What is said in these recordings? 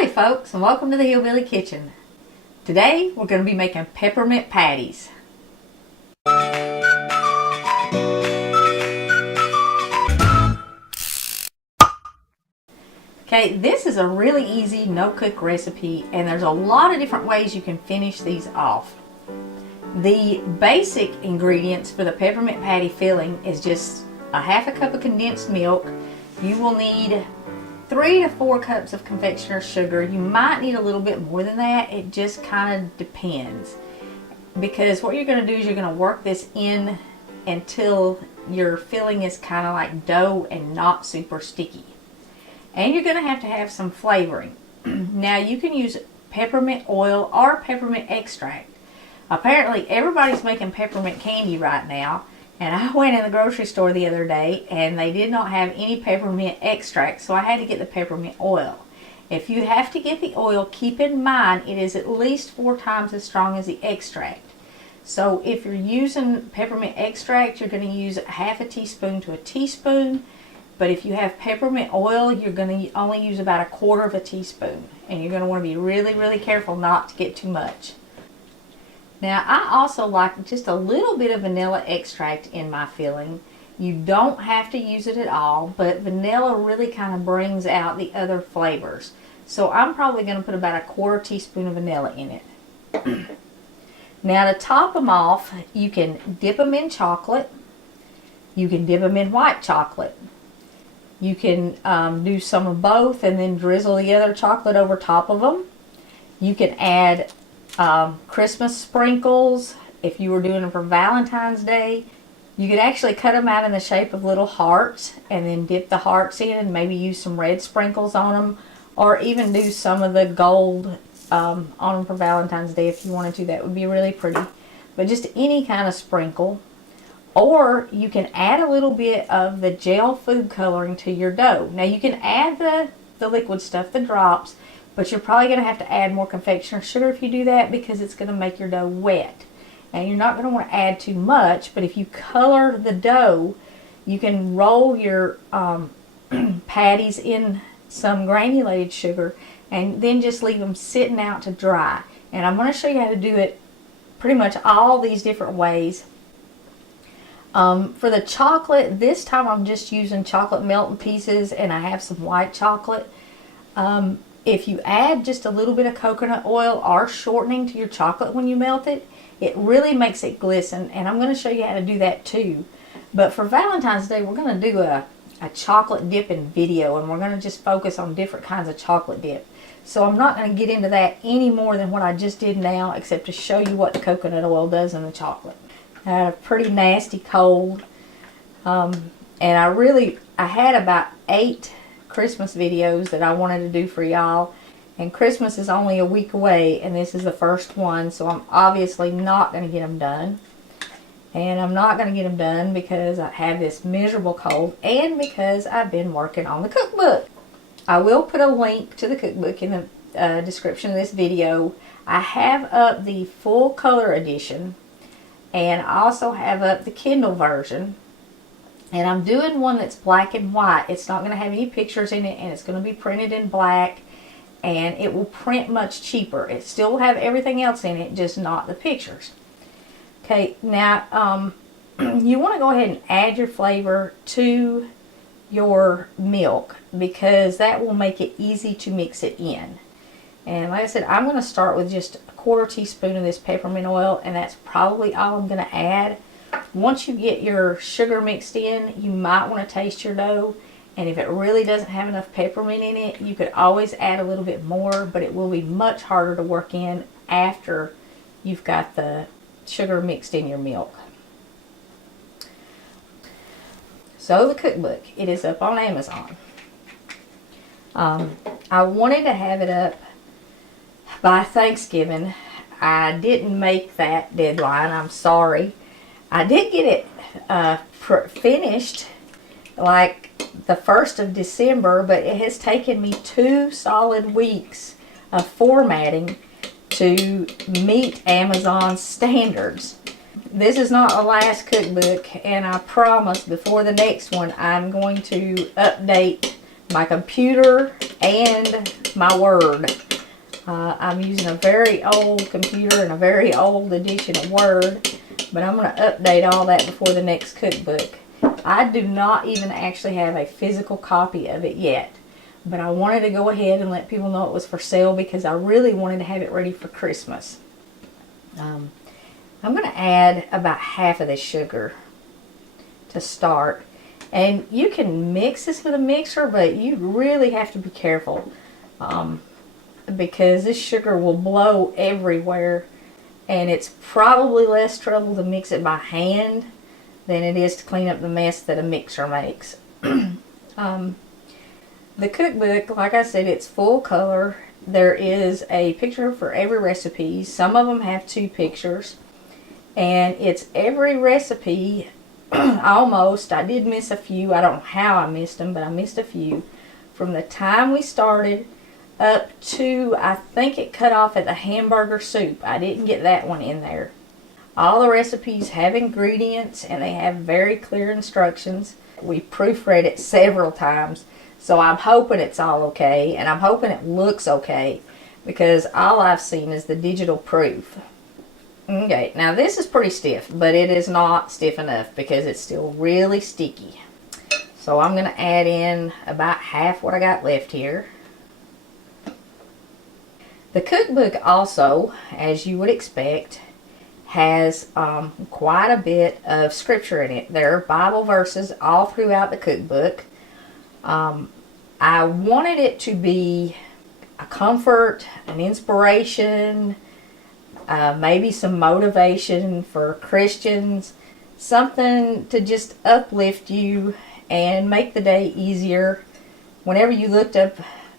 Howdy folks, and welcome to the Hillbilly Kitchen. Today we're going to be making peppermint patties. Okay, this is a really easy no-cook recipe, and there's a lot of different ways you can finish these off. The basic ingredients for the peppermint patty filling is just a half a cup of condensed milk. You will need 3 to 4 cups of confectioner's sugar. You might need a little bit more than that. It just kind of depends. Because what you're going to do is you're going to work this in until your filling is kind of like dough and not super sticky. And you're going to have some flavoring. Now you can use peppermint oil or peppermint extract. Apparently everybody's making peppermint candy right now. And I went in the grocery store the other day and they did not have any peppermint extract, so I had to get the peppermint oil. If you have to get the oil, keep in mind it is at least 4 times as strong as the extract. So if you're using peppermint extract, you're going to use half a teaspoon to a teaspoon. But if you have peppermint oil, you're going to only use about 1/4 of a teaspoon. And you're going to want to be really, really careful not to get too much. Now, I also like just a little bit of vanilla extract in my filling. You don't have to use it at all, but vanilla really kind of brings out the other flavors. So I'm probably going to put about 1/4 teaspoon of vanilla in it. Now, to top them off, you can dip them in chocolate. You can dip them in white chocolate. You can do some of both and then drizzle the other chocolate over top of them. You can add Christmas sprinkles. If you were doing them for Valentine's Day, you could actually cut them out in the shape of little hearts and then dip the hearts in and maybe use some red sprinkles on them, or even do some of the gold on them for Valentine's Day if you wanted to. That would be really pretty. But just any kind of sprinkle. Or you can add a little bit of the gel food coloring to your dough. Now you can add the liquid stuff, the drops, but you're probably going to have to add more confectioner's sugar if you do that, because it's going to make your dough wet. And you're not going to want to add too much, but if you color the dough, you can roll your patties in some granulated sugar and then just leave them sitting out to dry. And I'm going to show you how to do it pretty much all these different ways. For the chocolate, this time I'm just using chocolate melt in pieces, and I have some white chocolate. If you add just a little bit of coconut oil or shortening to your chocolate when you melt it, it really makes it glisten, and I'm going to show you how to do that too. But for Valentine's Day, we're going to do a chocolate dipping video, and we're going to just focus on different kinds of chocolate dip. So I'm not going to get into that any more than what I just did now, except to show you what the coconut oil does in the chocolate. I had a pretty nasty cold, and I had about 8 Christmas videos that I wanted to do for y'all, and Christmas is only a week away, and this is the first one, so I'm obviously not going to get them done. And I'm not going to get them done because I have this miserable cold, and because I've been working on the cookbook. I will put a link to the cookbook in the description of this video. I have up the full color edition, and I also have up the Kindle version. And I'm doing one that's black and white. It's not going to have any pictures in it, and it's going to be printed in black, and it will print much cheaper. It still will have everything else in it, just not the pictures. Okay, now you want to go ahead and add your flavor to your milk, because that will make it easy to mix it in. And like I said, I'm going to start with just 1/4 teaspoon of this peppermint oil, and that's probably all I'm going to add. Once you get your sugar mixed in, you might want to taste your dough, and if it really doesn't have enough peppermint in it, you could always add a little bit more, but it will be much harder to work in after you've got the sugar mixed in your milk. So the cookbook, it is up on Amazon. I wanted to have it up by Thanksgiving. I didn't make that deadline, I'm sorry. I did get it finished like the 1st of December, but it has taken me 2 solid weeks of formatting to meet Amazon's standards. This is not a last cookbook, and I promise before the next one I'm going to update my computer and my Word. I'm using a very old computer and a very old edition of Word, but I'm going to update all that before the next cookbook. I do not even actually have a physical copy of it yet, but I wanted to go ahead and let people know it was for sale because I really wanted to have it ready for Christmas. I'm going to add about half of this sugar to start. And you can mix this with a mixer, but you really have to be careful because this sugar will blow everywhere, and it's probably less trouble to mix it by hand than it is to clean up the mess that a mixer makes. The cookbook, like I said, it's full color. There is a picture for every recipe. Some of them have 2 pictures, and it's every recipe almost. I did miss a few. I don't know how I missed them, but I missed a few. From the time we started up to, I think it cut off at the hamburger soup. I didn't get that one in there. All the recipes have ingredients and they have very clear instructions. We proofread it several times, so I'm hoping it's all okay, and I'm hoping it looks okay because all I've seen is the digital proof. Okay, now this is pretty stiff, but it is not stiff enough because it's still really sticky. So I'm going to add in about half what I got left here. The cookbook also, as you would expect, has quite a bit of scripture in it. There are Bible verses all throughout the cookbook. I wanted it to be a comfort, an inspiration, maybe some motivation for Christians, something to just uplift you and make the day easier. Whenever you looked up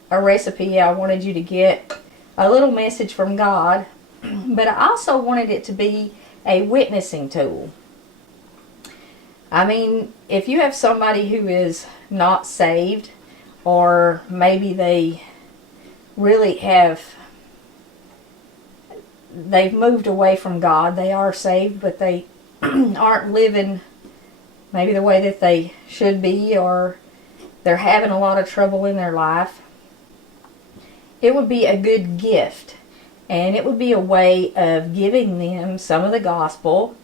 a recipe, I wanted you to get a little message from God, but I also wanted it to be a witnessing tool. I mean, if you have somebody who is not saved, or maybe they really they've moved away from God. They are saved, but they aren't living maybe the way that they should be, or they're having a lot of trouble in their life. It would be a good gift, and it would be a way of giving them some of the gospel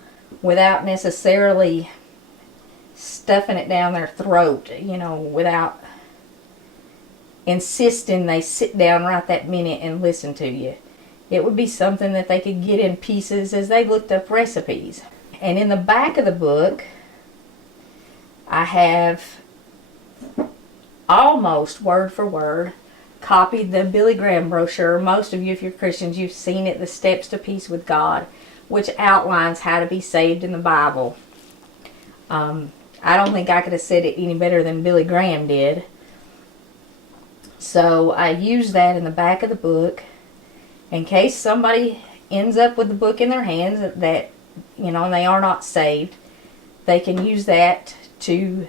without necessarily stuffing it down their throat, you know, without insisting they sit down right that minute and listen to you. It would be something that they could get in pieces as they looked up recipes. And in the back of the book, I have almost word for word copied the Billy Graham brochure. Most of you, if you're Christians, you've seen it, The Steps to Peace with God, which outlines how to be saved in the Bible. I don't think I could have said it any better than Billy Graham did. So I used that in the back of the book in case somebody ends up with the book in their hands that, you know, and they are not saved. They can use that to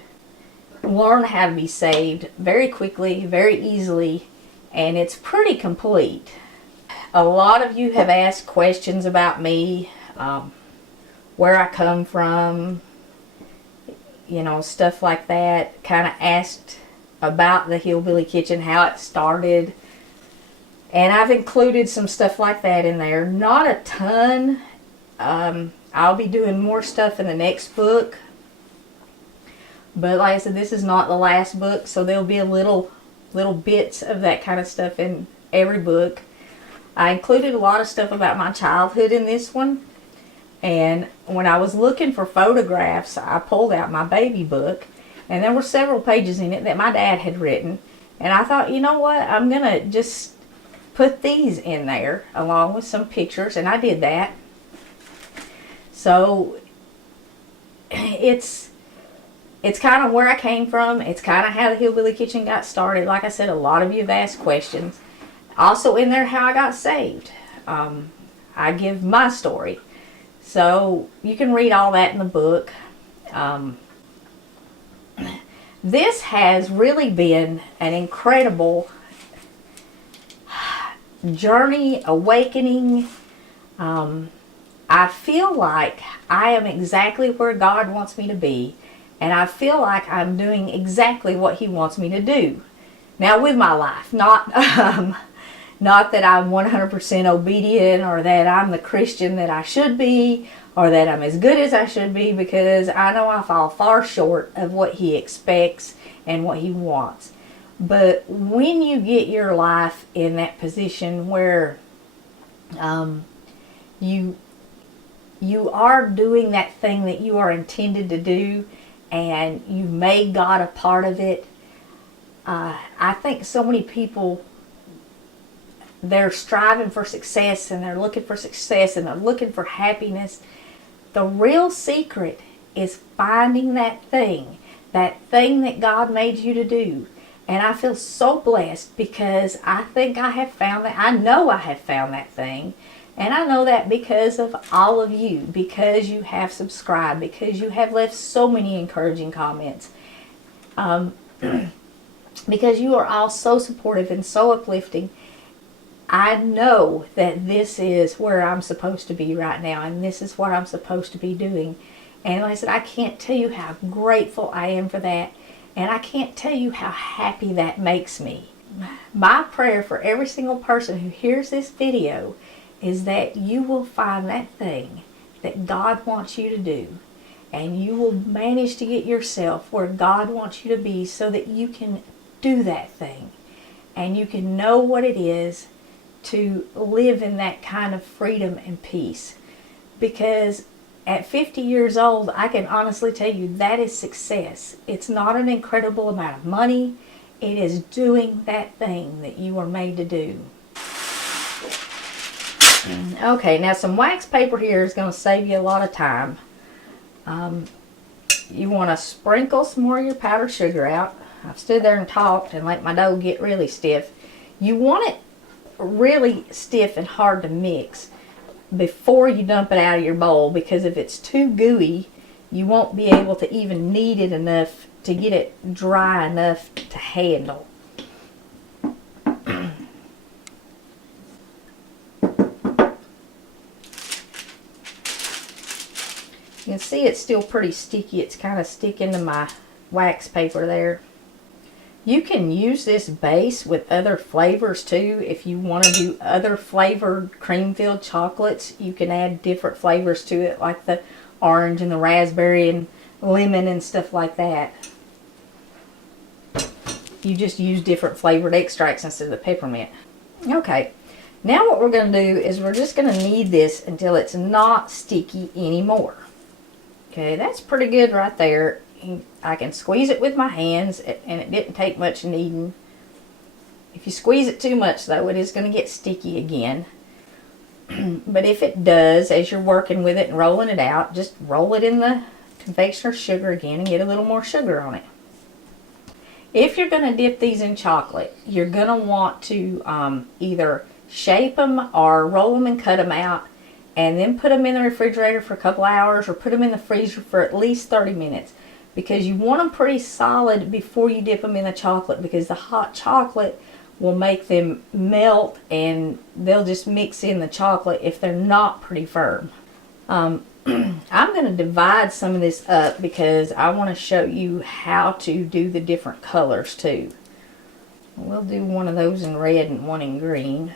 learn how to be saved very quickly, very easily, and it's pretty complete. A lot of you have asked questions about me, where I come from, you know, stuff like that. Kind of asked about the Hillbilly Kitchen, how it started. And I've included some stuff like that in there. Not a ton. I'll be doing more stuff in the next book. But like I said, this is not the last book, so there'll be a little bits of that kind of stuff in every book. I included a lot of stuff about my childhood in this one. And when I was looking for photographs, I pulled out my baby book. And there were several pages in it that my dad had written. And I thought, you know what, I'm going to just put these in there along with some pictures. And I did that. So it's kind of where I came from. It's kind of how the Hillbilly Kitchen got started. Like I said, a lot of you have asked questions. Also in there, how I got saved. I give my story. So you can read all that in the book. This has really been an incredible journey, awakening. I feel like I am exactly where God wants me to be. And I feel like I'm doing exactly what He wants me to do. Now with my life, not not that I'm 100% obedient or that I'm the Christian that I should be or that I'm as good as I should be, because I know I fall far short of what He expects and what He wants. But when you get your life in that position where you are doing that thing that you are intended to do, and you made God a part of it, I think so many people, they're striving for success and they're looking for success and they're looking for happiness. The real secret is finding that thing that God made you to do. And I feel so blessed because I think I have found that. I know I have found that thing. And I know that because of all of you, because you have subscribed, because you have left so many encouraging comments. Because you are all so supportive and so uplifting. I know that this is where I'm supposed to be right now, and this is what I'm supposed to be doing. And like I said, I can't tell you how grateful I am for that, and I can't tell you how happy that makes me. My prayer for every single person who hears this video is that you will find that thing that God wants you to do, and you will manage to get yourself where God wants you to be so that you can do that thing, and you can know what it is to live in that kind of freedom and peace. Because at 50 years old, I can honestly tell you that is success. It's not an incredible amount of money. It is doing that thing that you were made to do. Okay, now some wax paper here is going to save you a lot of time. You want to sprinkle some more of your powdered sugar out. I've stood there and talked and let my dough get really stiff. You want it really stiff and hard to mix before you dump it out of your bowl, because if it's too gooey, you won't be able to even knead it enough to get it dry enough to handle. You can see it's still pretty sticky. It's kind of sticking to my wax paper there. You can use this base with other flavors too. If you want to do other flavored cream-filled chocolates, you can add different flavors to it, like the orange and the raspberry and lemon and stuff like that. You just use different flavored extracts instead of the peppermint. Okay, now what we're going to do is we're just going to knead this until it's not sticky anymore. Okay, that's pretty good right there. I can squeeze it with my hands, and it didn't take much kneading. If you squeeze it too much though, it is going to get sticky again. But if it does, as you're working with it and rolling it out, just roll it in the confectioner's sugar again and get a little more sugar on it. If you're going to dip these in chocolate, you're going to want to either shape them or roll them and cut them out, and then put them in the refrigerator for a couple hours, or put them in the freezer for at least 30 minutes. Because you want them pretty solid before you dip them in the chocolate, because the hot chocolate will make them melt and they'll just mix in the chocolate if they're not pretty firm. I'm going to divide some of this up because I want to show you how to do the different colors too. We'll do one of those in red and one in green.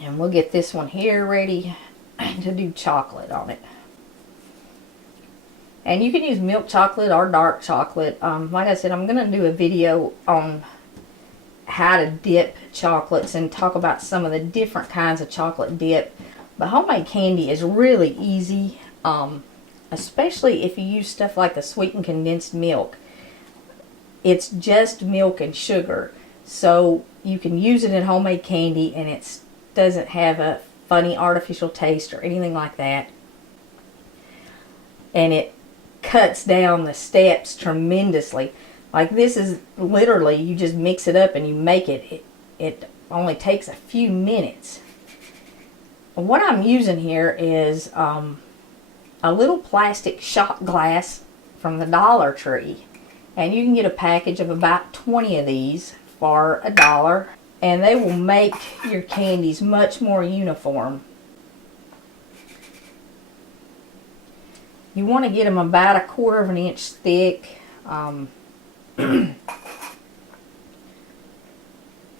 And we'll get this one here ready to do chocolate on it. And you can use milk chocolate or dark chocolate. Like I said, I'm going to do a video on how to dip chocolates and talk about some of the different kinds of chocolate dip. But homemade candy is really easy, especially if you use stuff like the sweetened condensed milk. It's just milk and sugar, so you can use it in homemade candy, and it doesn't have a funny artificial taste or anything like that. And it cuts down the steps tremendously. Like this is literally, you just mix it up and you make it. It only takes a few minutes. What I'm using here is a little plastic shot glass from the Dollar Tree, and you can get a package of about 20 of these for $1, and they will make your candies much more uniform. You want to get them about 1/4 inch thick.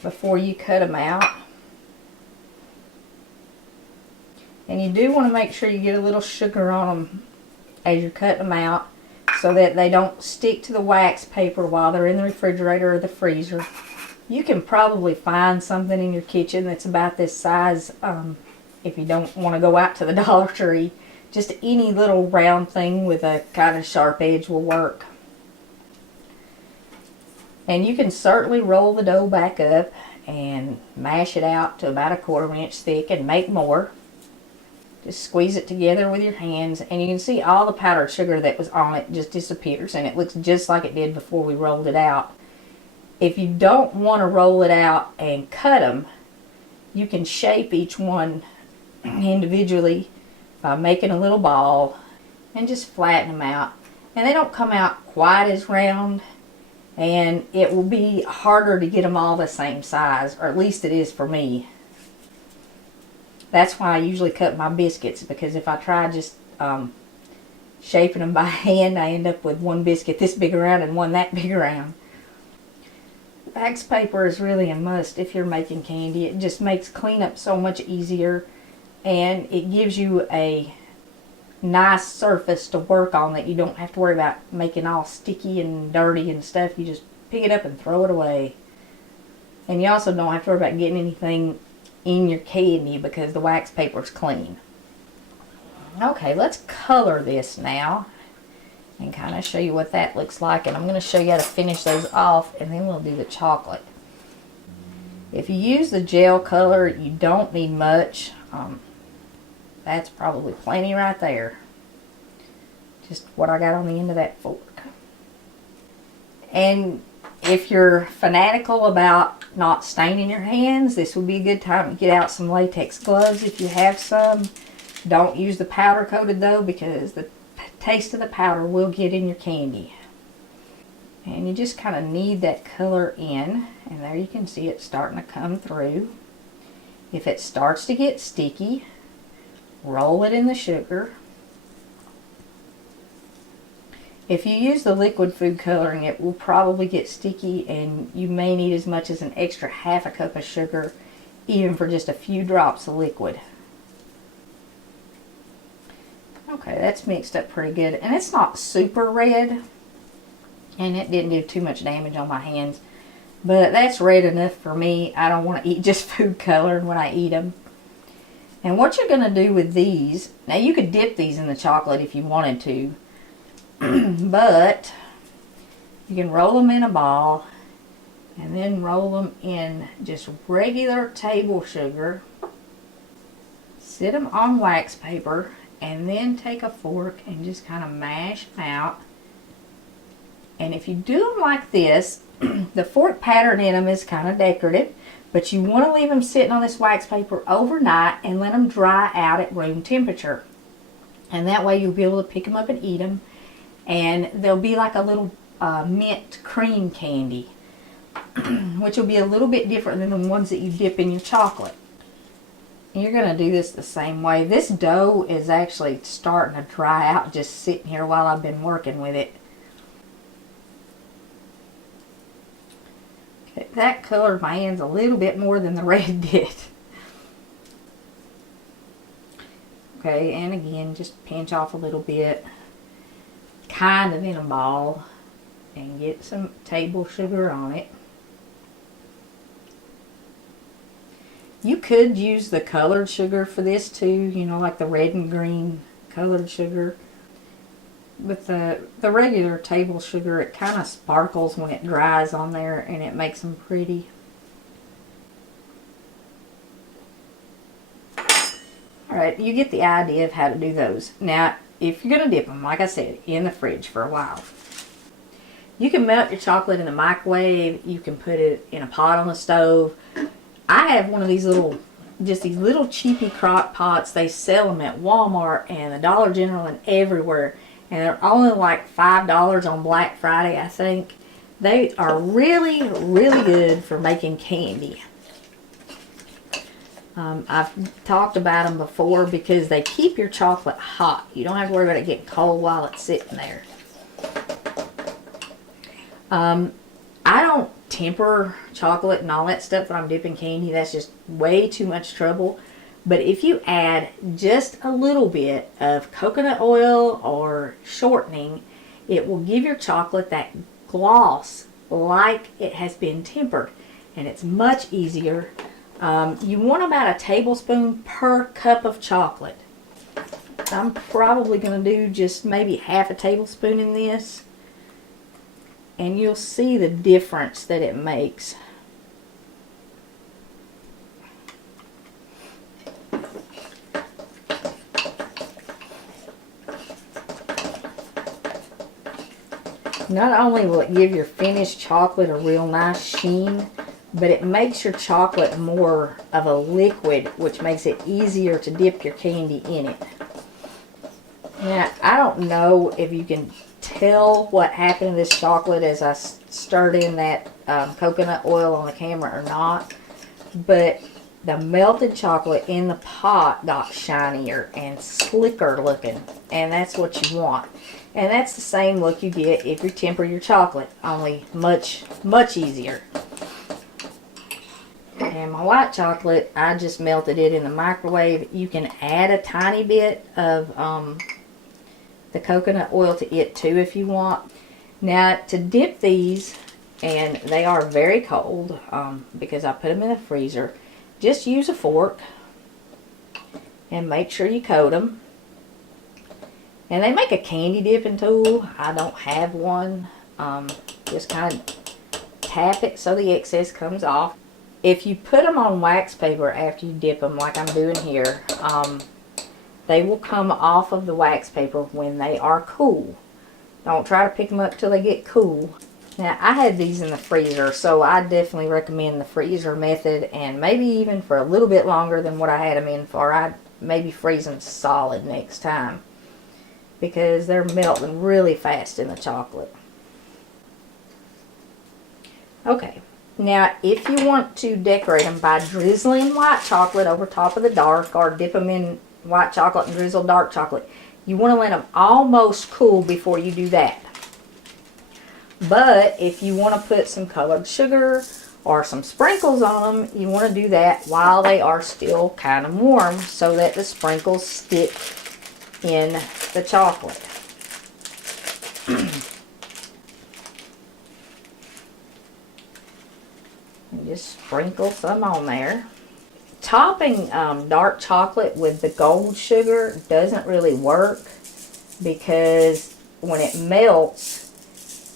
before you cut them out. And you do want to make sure you get a little sugar on them as you're cutting them out, so that they don't stick to the wax paper while they're in the refrigerator or the freezer. You can probably find something in your kitchen that's about this size if you don't want to go out to the Dollar Tree. Just any little round thing with a kind of sharp edge will work. And you can certainly roll the dough back up and mash it out to about 1/4 inch thick and make more. Just squeeze it together with your hands, and you can see all the powdered sugar that was on it just disappears, and it looks just like it did before we rolled it out. If you don't want to roll it out and cut them, you can shape each one individually by making a little ball and just flatten them out. And they don't come out quite as round, and it will be harder to get them all the same size, or at least it is for me. That's why I usually cut my biscuits, because if I try just shaping them by hand, I end up with one biscuit this big around and one that big around. Wax paper is really a must if you're making candy. It just makes cleanup so much easier, and it gives you a nice surface to work on that you don't have to worry about making all sticky and dirty and stuff. You just pick it up and throw it away. And you also don't have to worry about getting anything in your candy because the wax paper is clean. Okay, let's color this now and kind of show you what that looks like. And I'm going to show you how to finish those off, and then we'll do the chocolate. If you use the gel color, you don't need much. That's probably plenty right there. Just what I got on the end of that fork. And if you're fanatical about not staining your hands, this would be a good time to get out some latex gloves if you have some. Don't use the powder coated though, because the taste of the powder will get in your candy. And you just kind of knead that color in, and there you can see it starting to come through. If it starts to get sticky, roll it in the sugar. If you use the liquid food coloring, it will probably get sticky, and you may need as much as an extra 1/2 cup of sugar, even for just a few drops of liquid. Okay, that's mixed up pretty good, and it's not super red, and it didn't do too much damage on my hands, but that's red enough for me. I don't want to eat just food coloring when I eat them. And what you're going to do with these, now you could dip these in the chocolate if you wanted to, but you can roll them in a ball and then roll them in just regular table sugar, sit them on wax paper, and then take a fork and just kind of mash them out. And if you do them like this, the fork pattern in them is kind of decorative, but you want to leave them sitting on this wax paper overnight and let them dry out at room temperature. And that way you'll be able to pick them up and eat them. And they'll be like a little mint cream candy, which will be a little bit different than the ones that you dip in your chocolate. And you're going to do this the same way. This dough is actually starting to dry out just sitting here while I've been working with it. Okay, that colored my hands a little bit more than the red did. Okay, and again, just pinch off a little bit, kind of in a ball, and get some table sugar on it. You could use the colored sugar for this too, you know, like the red and green colored sugar. With the regular table sugar, it kind of sparkles when it dries on there, and it makes them pretty. Alright, you get the idea of how to do those. Now, if you're going to dip them, like I said, in the fridge for a while, you can melt your chocolate in the microwave. You can put it in a pot on the stove. I have one of these little, just these little cheapy crock pots. They sell them at Walmart and the Dollar General and everywhere. And they're only like $5 on Black Friday, I think. They are really, really good for making candy. I've talked about them before because they keep your chocolate hot. You don't have to worry about it getting cold while it's sitting there. I don't temper chocolate and all that stuff when I'm dipping candy. That's just way too much trouble. But if you add just a little bit of coconut oil or shortening, it will give your chocolate that gloss like it has been tempered. And it's much easier. You want about a tablespoon per cup of chocolate. I'm probably going to do just maybe half a tablespoon in this. And you'll see the difference that it makes. Not only will it give your finished chocolate a real nice sheen, but it makes your chocolate more of a liquid, which makes it easier to dip your candy in it. Now, I don't know if you can tell what happened to this chocolate as I stirred in that coconut oil on the camera or not, but the melted chocolate in the pot got shinier and slicker looking, and that's what you want. And that's the same look you get if you temper your chocolate, only much, much easier. And my white chocolate, I just melted it in the microwave. You can add a tiny bit of the coconut oil to it too if you want. Now to dip these, and they are very cold because I put them in the freezer, just use a fork and make sure you coat them. And they make a candy dipping tool. I don't have one. Just kind of tap it so the excess comes off. If you put them on wax paper after you dip them, like I'm doing here, they will come off of the wax paper when they are cool. Don't try to pick them up till they get cool. Now, I had these in the freezer, so I definitely recommend the freezer method, and maybe even for a little bit longer than what I had them in for. I'd maybe freeze them solid next time, because they're melting really fast in the chocolate. Okay, now if you want to decorate them by drizzling white chocolate over top of the dark, or dip them in white chocolate and drizzle dark chocolate, you want to let them almost cool before you do that. But if you want to put some colored sugar or some sprinkles on them, you want to do that while they are still kind of warm, so that the sprinkles stick in the chocolate. And just sprinkle some on there. Topping dark chocolate with the gold sugar doesn't really work, because when it melts,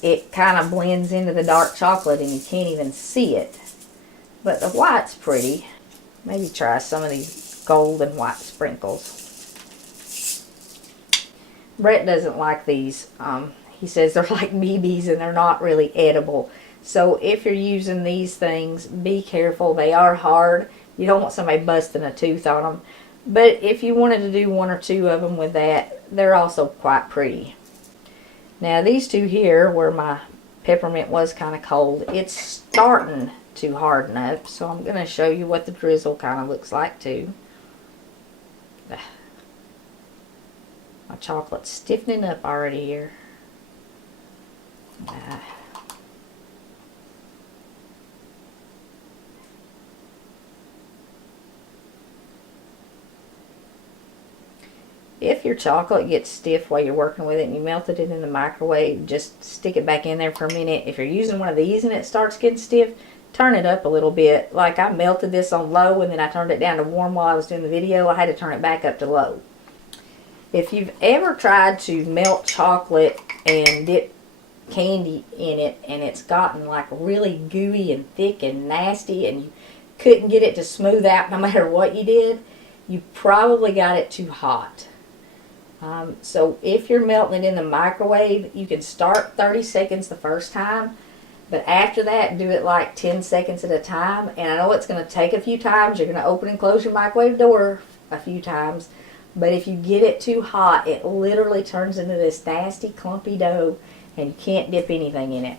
it kind of blends into the dark chocolate and you can't even see it. But the white's pretty. Maybe try some of these gold and white sprinkles. Brett doesn't like these. He says they're like BBs and they're not really edible. So if you're using these things, be careful. They are hard. You don't want somebody busting a tooth on them. But if you wanted to do one or two of them with that, they're also quite pretty. Now these two here, where my peppermint was kind of cold, it's starting to harden up. So I'm going to show you what the drizzle kind of looks like too. My chocolate's stiffening up already here. If your chocolate gets stiff while you're working with it and you melted it in the microwave, just stick it back in there for a minute. If you're using one of these and it starts getting stiff, turn it up a little bit. Like I melted this on low and then I turned it down to warm while I was doing the video. I had to turn it back up to low. If you've ever tried to melt chocolate and dip candy in it and it's gotten like really gooey and thick and nasty and you couldn't get it to smooth out no matter what you did, you probably got it too hot. So if you're melting it in the microwave, you can start 30 seconds the first time, but after that, do it like 10 seconds at a time. And I know it's going to take a few times. You're going to open and close your microwave door a few times. But if you get it too hot, it literally turns into this nasty, clumpy dough, and you can't dip anything in it.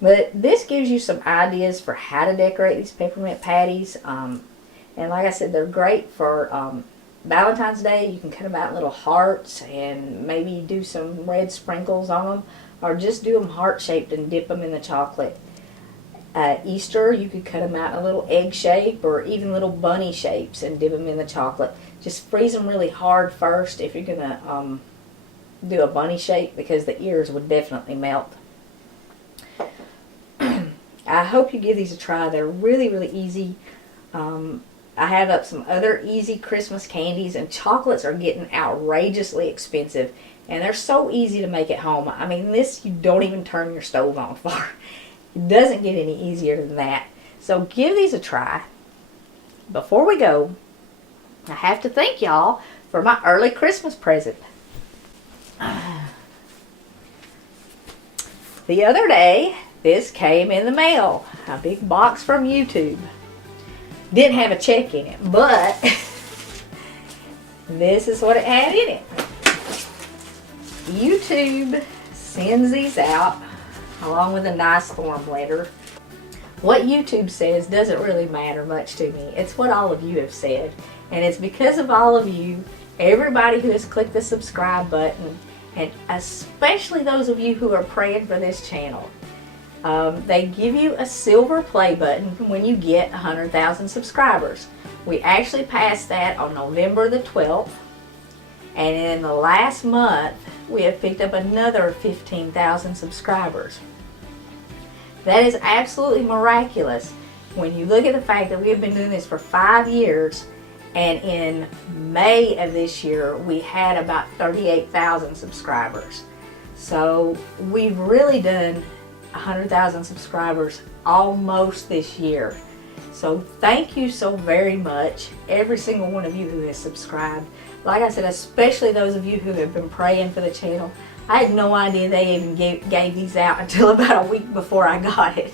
But this gives you some ideas for how to decorate these peppermint patties. And like I said, they're great for Valentine's Day. You can cut them out in little hearts and maybe do some red sprinkles on them. or just do them heart-shaped and dip them in the chocolate. Easter, you could cut them out in a little egg shape or even little bunny shapes and dip them in the chocolate. Just freeze them really hard first if you're going to do a bunny shape, because the ears would definitely melt. I hope you give these a try. They're really, really easy. I have up some other easy Christmas candies, and chocolates are getting outrageously expensive, and they're so easy to make at home. I mean, this you don't even turn your stove on for. It doesn't get any easier than that. So give these a try. Before we go, I have to thank y'all for my early Christmas present. The other day, this came in the mail. A big box from YouTube. Didn't have a check in it, but this is what it had in it. YouTube sends these out along with a nice form letter. What YouTube says doesn't really matter much to me. It's what all of you have said. And it's because of all of you, everybody who has clicked the subscribe button, and especially those of you who are praying for this channel. They give you a silver play button when you get 100,000 subscribers. We actually passed that on November the 12th. And in the last month, we have picked up another 15,000 subscribers. That is absolutely miraculous when you look at the fact that we have been doing this for 5 years, and in May of this year we had about 38,000 subscribers. So we've really done 100,000 subscribers almost this year. So thank you so very much, every single one of you who has subscribed. Like I said, especially those of you who have been praying for the channel. I had no idea they even gave these out until about a week before I got it.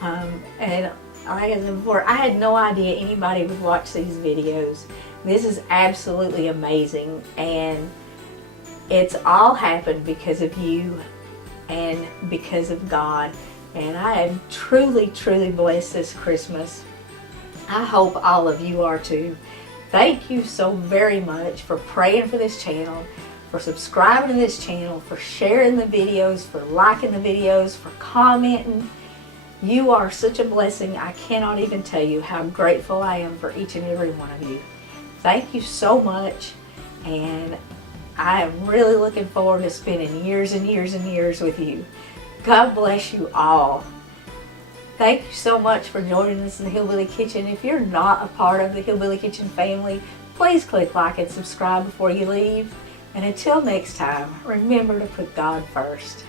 And like I said before, I had no idea anybody would watch these videos. This is absolutely amazing, and it's all happened because of you and because of God. And I am truly, truly blessed this Christmas. I hope all of you are too. Thank you so very much for praying for this channel, for subscribing to this channel, for sharing the videos, for liking the videos, for commenting. You are such a blessing. I cannot even tell you how grateful I am for each and every one of you. Thank you so much, and I am really looking forward to spending years and years and years with you. God bless you all. Thank you so much for joining us in the Hillbilly Kitchen. If you're not a part of the Hillbilly Kitchen family, please click like and subscribe before you leave. And until next time, remember to put God first.